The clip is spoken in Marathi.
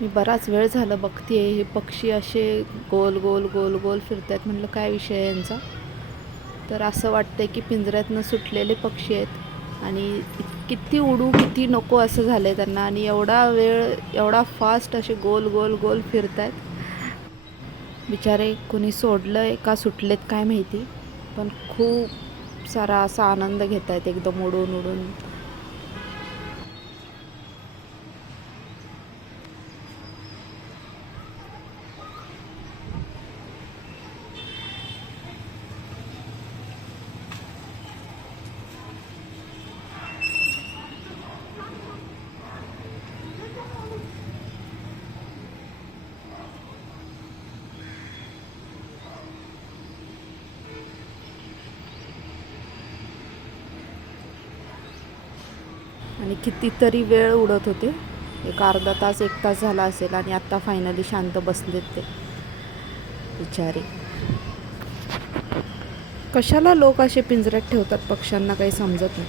मी बराच वेळ झालं बघतेय हे पक्षी असे गोल गोल गोल गोल फिरतात. म्हटलं काय विषय आहे यांचा. तर असं वाटतंय की पिंजऱ्यातनं सुटलेले पक्षी आहेत आणि किती उडू किती नको असं झालंय त्यांना. आणि एवढा वेळ एवढा फास्ट असे गोल गोल गोल फिरतायत. बिचारे कोणी सोडलंय का सुटलेत काय माहिती, पण खूप सारा असा आनंद घेत आहेत एकदम उडून उडून. आणि कितीतरी वेळ उडत होते. एक अर्धा तास 1 तास झाला असेल आणि आत्ता फायनली शांत बसलेत ते बिचारे. कशाला लोक असे पिंजऱ्यात ठेवतात पक्ष्यांना काही समजत नाही.